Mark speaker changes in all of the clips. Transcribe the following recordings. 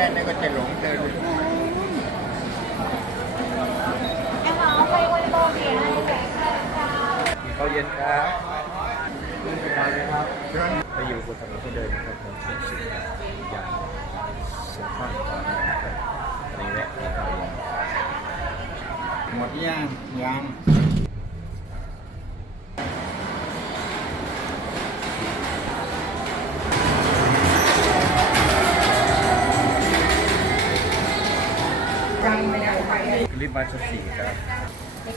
Speaker 1: ค่นี้ก็จะหลงเดิน
Speaker 2: em bảo quay quay tô thì hay để
Speaker 3: เขาเย็นครับสบายไหมครับไปอยู่บนถนนคนเดินครับผมสิ่งสิ่งอย่างสุภาพก่อนนะครับนี่แหละที่เขา
Speaker 1: หมดย่างยัง
Speaker 3: บาชสีครับ นี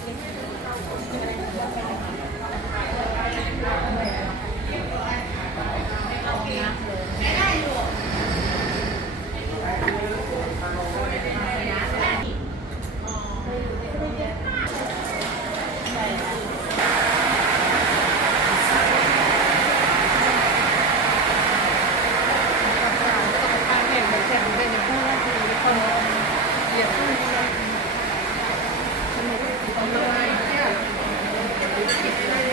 Speaker 3: ่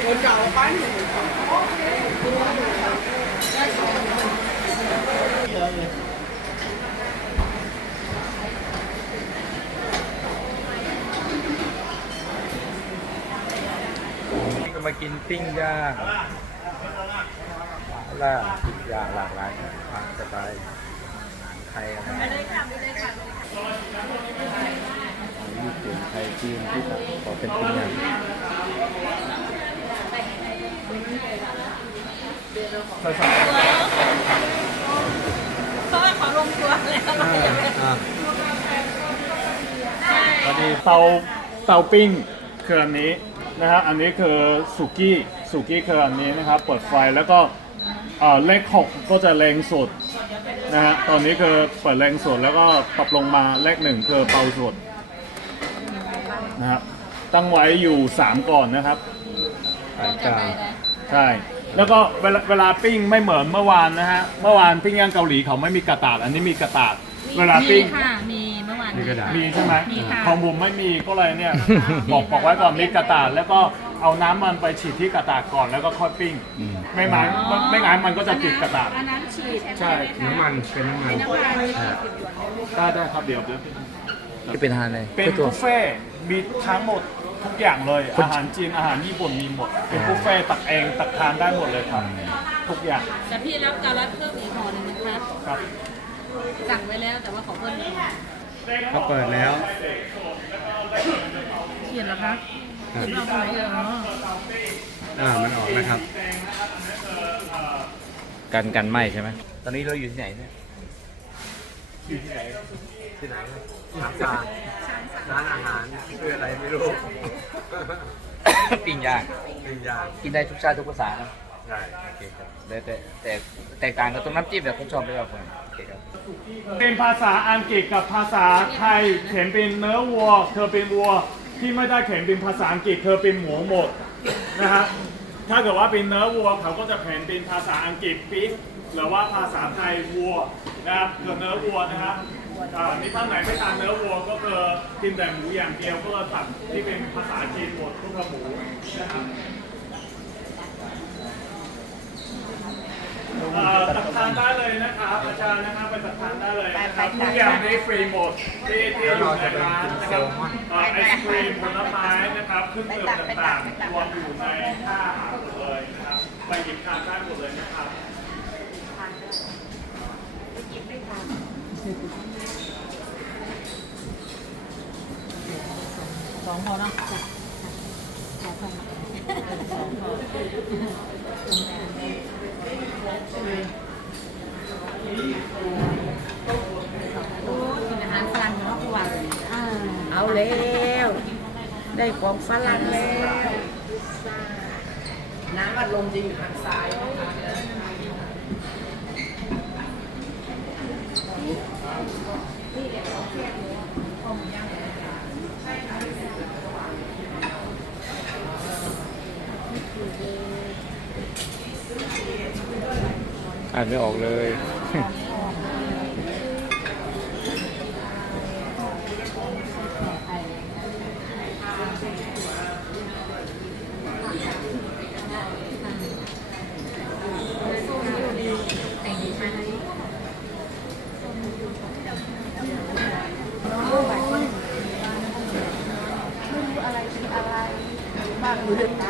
Speaker 3: ก็มากินปิ้งย่างล่าปิ้งย่างหลากหลายทางสไตล์ไทยนะครับญี่ปุ่นไทยจีนที่แบบขอเป็นปิ้งย่าง
Speaker 2: เขาขอลงตัวแล้ว
Speaker 4: พอดีเตาเตาปิ้งคืออันนี้นะครับอันนี้คือสุกี้สุกี้คืออันนี้นะครับเปิดไฟแล้วก็เอ่อเลขหกก็จะแรงสุดนะฮะตอนนี้คือเปิดแรงสุดแล้วก็ปรับลงมาเลขหนึ่งคือเบาสุดนะครับตั้งไว้อยู่3ก่อนนะครับ
Speaker 3: ปานกลาง
Speaker 4: ใช่ แล้วก็เวลาเวลาปิ้งไม่เหมือนเมื่อวานนะฮะ เมื่อวานปิ้งย่างเกาหลีเขาไม่มีกระดาษอันนี้มีกระดาษเวลาปิ้ง
Speaker 2: ค่ะ มีเมื่อวาน
Speaker 3: มีกระดาษ
Speaker 4: มีใช่ไหม
Speaker 2: มีค่ะ
Speaker 4: ของผมไม่มีก็เลยเนี่ย บอกบอกไว้ก่อนมีกระดาษแล้วก็เอาน้ำมันไปฉีดที่กระดาษก่อนแล้วก็ค่อยปิ้ง
Speaker 3: อืม
Speaker 4: ไม่งั้นไม่งั้นมันก็จะติดกระดาษ
Speaker 2: อันนั้นฉีด
Speaker 4: ใช่
Speaker 3: น้ำมันเป็นน้ำมัน
Speaker 2: น้ำมัน
Speaker 4: ได้ได้ครับเดี๋ยวเดี๋ยว
Speaker 3: ที่เป็นอาหารเลย
Speaker 4: เป็น
Speaker 3: ตัว
Speaker 4: บุฟเฟ่ต์มีทั้งหมด ทุกอย่างเลย อาหารจีนอาหารญี่ปุ่นมีหมด เป็นบุฟเฟ่ต์ตักเองตักทานได้หมดเลยครับ ทุกอย่าง
Speaker 2: แต่พี่รับการรัดเพิ่มอีกห่อหนึ่งนะคะ
Speaker 4: ครับ
Speaker 2: สั่งไว้แล้วแต่ว่าขอเพิ่มอีกห่อ
Speaker 3: เขาเปิดแล้ว
Speaker 2: เขียนแล้วคะเขียนเอาไหนเหรอ
Speaker 3: อ่ามันออกนะครับ กันกันไหมใช่ไหมตอนนี้เราอยู่ที่ไหนเนี่ยอยู่ที่ไหนที่ไหนช้างซา ร้านอาหารคืออะไรไม่รู้ ปิ้งย่างปิ้งย่างกินได้ทุกชาติทุกภาษานะใช่ โอเคครับแต่แต่แต่แตกต่างกับตรงน้ำจิ้มแบบคนชอบไม่ชอบคนโอเคครับ
Speaker 4: เป็นภาษาอังกฤษกับภาษาไทยเขียนเป็นเนื้อวัว เธอเป็นวัว ที่ไม่ได้เขียนเป็นภาษาอังกฤษ เธอเป็นหมูหมดนะฮะ ถ้าเกิดว่าเป็นเนื้อวัวเขาก็จะแผ่นเป็นภาษาอังกฤษปิ๊กหรือว่าภาษาไทยวัวนะครับเกิดเนื้อวัวนะครับนี่ท่านไหนไม่ทานเนื้อวัวก็คือกินแต่หมูอย่างเดียวก็เลยตัดที่เป็นภาษาจีนหมดทุกหมูนะครับ เอ่อตักทานได้เลยนะครับอาจารย์นะครับไปตักทานได้เลยนะครับทุกอย่างนี้ฟรีหมดที่ที่อยู่ในร้านนะครับเอ่อไอศครีมผลไม้นะครับเครื่องดื่มต่างๆรวมอยู่ในค่าอาหารหมดเลยนะครับไปหยิบทานได้หมดเลยนะครับ
Speaker 2: สองพอเนาะจ้ะสองพอสองพอโอ้ย กินอาหารฝรั่งเนาะทุกวันอ่า
Speaker 5: เอาแล้ว ได้ของฝรั่งแล้ว น้ำอัดลมจะอยู่ทางซ้ายนะคะา
Speaker 3: นไม่ออกเลย
Speaker 2: อะไรเป็นอะไรบ้า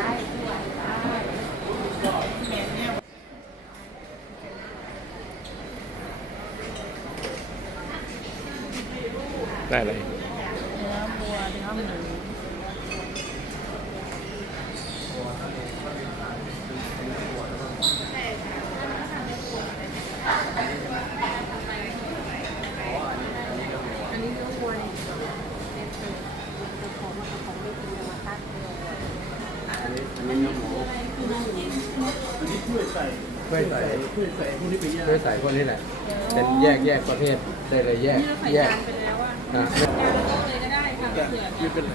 Speaker 3: ได้อะไร
Speaker 5: เนื้อวัวเนื้อหมู
Speaker 2: อันนี้เนื้อวัวเลยของของไม่กินมาตั้งเนื้อวัว
Speaker 3: ช่วยใส่ช่วยใส่พวกนี้ไปแยกช่วยใส่พวกนี้แหละเป็นแยกแยกประเภทได้เลยแยกแยก นะไม่เป็นไร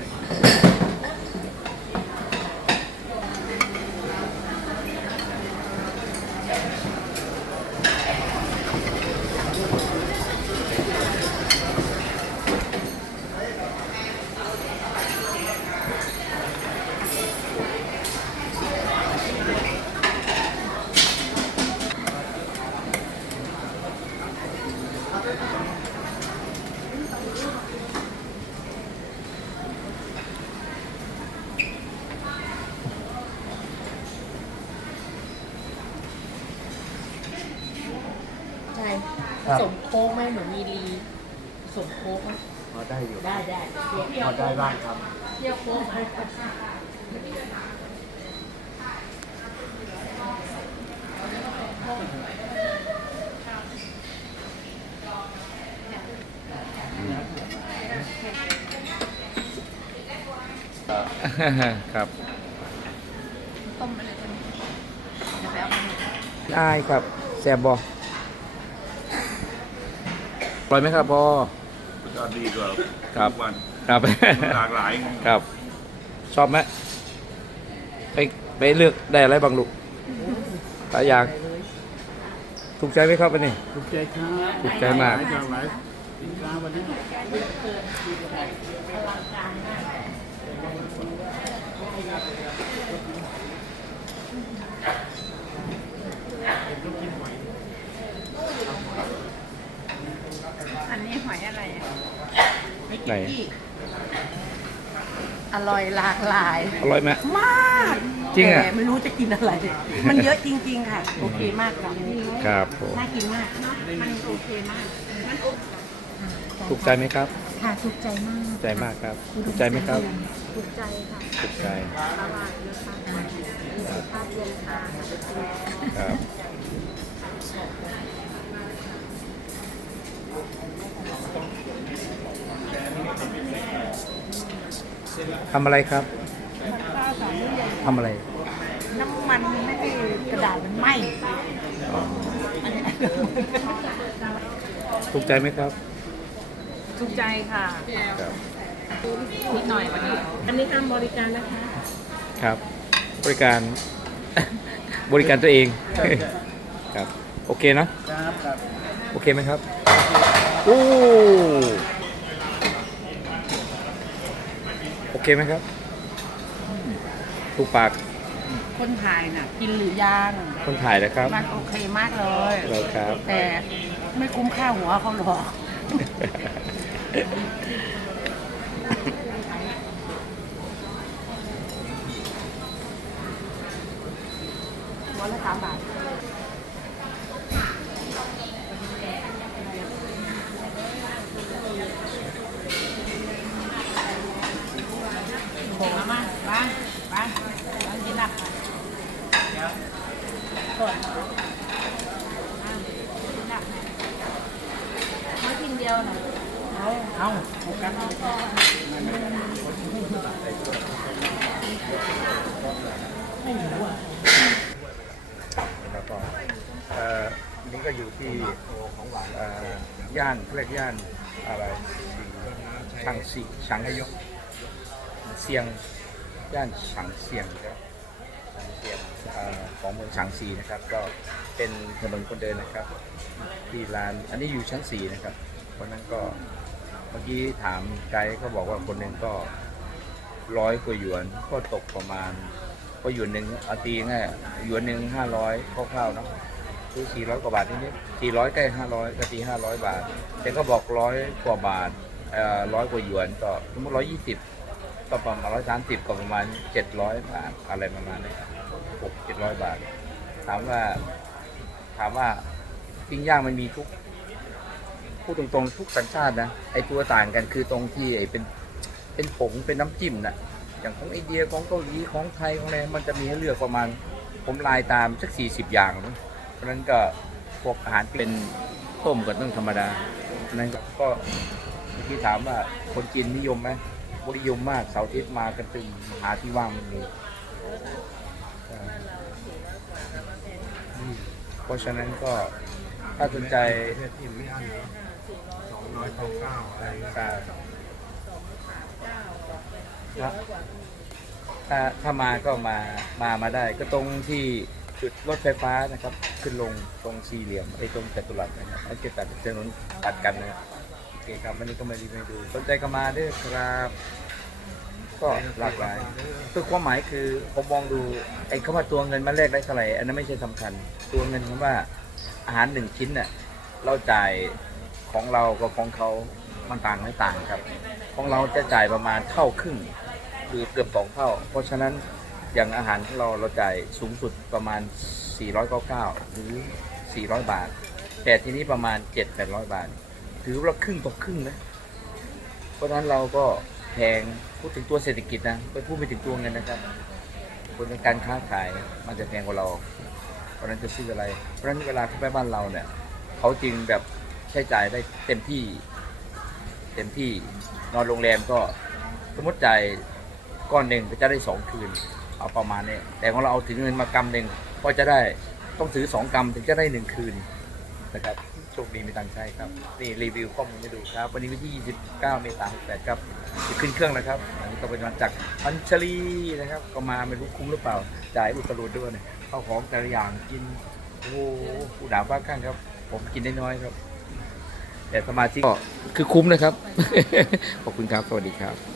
Speaker 5: ใช่ ผสมโค้กไหมเหมือนมีรีผสมโค้กไหม
Speaker 3: พอได้อยู่
Speaker 5: ได้ได้เปรี้ยว
Speaker 3: พอได้บ้างครับ
Speaker 5: เปรี้ยวโค้กไหม
Speaker 3: ครับ
Speaker 2: ต้มไปเลยคนนี้เดี๋ยวไปเอาไปหมด
Speaker 3: ได้ครับแซ่บบอ ปล่อยไหมครับพ่อ
Speaker 1: ก็ดีกว่า
Speaker 3: ครับ
Speaker 1: ทุกวัน
Speaker 3: ครับ
Speaker 1: หลากหลาย
Speaker 3: ครับ ชอบไหมไปไปเลือกได้อะไรบางลูกหลายอย่าง ถูกใจไหมครับวันนี้
Speaker 1: ถูกใจครับ
Speaker 3: ถูกใจมาก
Speaker 1: หลากหลายสินค้าวันนี้
Speaker 2: อันนี้หอยอะไรอะ
Speaker 3: ไหน
Speaker 5: อร่อยหลากหลาย
Speaker 3: อร่อยไหม
Speaker 5: มาก
Speaker 3: จริงอะ
Speaker 5: แต่ไม่รู้จะกินอะไร มันเยอะจริง ๆ ค่ะ โอเคมากค่ะ
Speaker 3: ครับผม
Speaker 5: น่ากินมาก
Speaker 2: มันโอเคมาก
Speaker 3: ถูกใจไหมครับ
Speaker 2: ค่ะถูกใจมาก
Speaker 3: ถูกใจมากครับถูกใจไหมครับ
Speaker 2: ถูกใจค่ะ
Speaker 3: ถูกใจ
Speaker 2: ตลาดเยอะค่ะมีสุขภาพเย็นค่ะ
Speaker 3: ครับ ทำอะไรครับทำอะไร
Speaker 5: น้ำมันไม่ได้กระดาษมันไหม้
Speaker 3: อ๋อถูกใจไหมครับ
Speaker 5: ถูกใจค่ะ
Speaker 3: ครับ
Speaker 5: นิดหน่อยวันนี้ อันนี้ห้ามบริการนะคะ
Speaker 3: ครับ บริการ บริการตัวเอง ครับ โอเคนะ
Speaker 1: ครับครับ
Speaker 3: โอเคไหมครับ โอ้โอ เคไหมครับถูกปาก
Speaker 5: คนถ่ายน่ะ กินหรือยัง
Speaker 3: คนถ่ายนะครับ
Speaker 5: มันโอเคมากเลย
Speaker 3: เราครับ
Speaker 5: แต่ไม่คุ้มค่าหัวเขาหรอกหัวละสามบาท โผล่มาไปไปไปกินหลักก่อนกินหลักไม่กินเดียวนะเอาเอาโฟกัส
Speaker 3: แล้วก็เอ่อนี่ก็อยู่ที่เอ่อย่านเรียกย่านอะไรฉางซีฉางยกเซียงย่านฉางเซียงนะครับฉางเซียงเอ่อของเมืองฉางซีนะครับ ก็เป็นถนนคนเดินนะครับ ที่ร้านอันนี้อยู่ชั้นสี่นะครับ วันนั้นก็เมื่อกี้ถามไกด์เขาบอกว่าคนหนึ่งก็ร้อยกว่าหยวนก็ตกประมาณ ก็หยวนหนึ่งเอาตีง่ายหยวนหนึ่งห้าร้อยคร่าวๆเนาะคือสี่ร้อยกว่าบาทนิดๆสี่ร้อยใกล้ห้าร้อยก็ตีห้าร้อยบาท แต่ก็บอกร้อยกว่าบาทเอ่อร้อยกว่าหยวนก็สมมติร้อยยี่สิบก็ประมาณร้อยสามสิบก็ประมาณเจ็ดร้อยบาทอะไรประมาณนี้หกเจ็ดร้อยบาท ถามว่า ถามว่าปิ้งย่างมันมีทุก พูดตรงๆทุกสัญชาตินะไอตัวต่างกันคือตรงที่ไอเป็นเป็นผงเป็นน้ำจิ้มนะอย่างของอินเดียของเกาหลีของไทยของอะไรมันจะมีให้เลือกประมาณ ผมลายตามสักสี่สิบอย่าง เพราะนั้นก็พวกอาหารเป็นต้มกับนึ่งธรรมดาเพราะนั้นก็เมื่อกี้ถามว่าคนกินนิยมไหมนิยมมากเสาร์อาทิตย์มากันตึงหาที่ว่างไมันมีเอ่เพราะฉะนั้นก็ถ้าสนใจ
Speaker 6: อิ่มไม่อั้นเนาะสองร้อยเก้าเก้าอะไรเงี้ย
Speaker 3: ก็ครับถ้าถ้ามาก็มามามาได้ ก็ตรงที่จุดรถไฟฟ้านะครับ ขึ้นลงตรงสี่เหลี่ยมไอ้ตรงจัตุรัสนะครับไอ้เกิดตัดถนนตัดกันนะครับโอเคครับวันนี้ก็มารีวิวดูสนใจก็มาเด้วยครับ ก็หลากหลายคือความหมายคือผมมองดูไอ้คำว่าตัวเงินมันแลกได้เท่าไหร่อันนั้นไม่ใช่สำคัญ ตัวเงินคำว่าอาหารหนึ่งชิ้นน่ะเราจ่าย ของเรากับของเขามันต่างไม่ต่างครับ ของเราจะจ่ายประมาณเท่าครึ่งหรือเกือบสองเท่า เพราะฉะนั้นอย่างอาหารของเราเราจ่ายสูงสุดประมาณ 499 หรือ 400 บาท แต่ทีนี้ประมาณ 7-800 บาท ถือว่าครึ่งต่อครึ่งนะเพราะฉะนั้นเราก็แพงพูดถึงตัวเศรษฐกิจนะไปพูดไปถึงตัวเงินนะครับคนการค้าขายมันจะแพงกว่าเรา เพราะฉะนั้นจะซื้ออะไร เพราะฉะนั้นเวลาเข้าไปบ้านเราเนี่ย เขาจึงแบบ ใช้จ่ายได้เต็มที่ เต็มที่นอนโรงแรมก็สมมติจ่ายก้อนหนึ่งก็จะได้สองคืน เอาประมาณนี้แต่ของเราเอาถึงเงินมากำหนึ่งก็จะได้ต้องถือสองกำถึงจะได้หนึ่งคืนนะครับโชคดีมีตังค์ใช้ครับนี่รีวิวข้อมูลให้ดูครับ วันนี้วันที่ 29 เมษายน68ครับจะขึ้นเครื่องแล้วครับอันนี้ก็เป็นวันจากพันชลีนะครับ ก็มาไม่รู้คุ้มหรือเปล่าจ่ายอุตรุดด้วยเนี่ยข้าของแต่ละอย่างกินโอ้โหผู้ด่าบ้าข้างครับ ผมกินได้น้อยครับ แต่สมาชิกก็คือคุ้มนะครับ ขอบคุณครับ สวัสดีครับ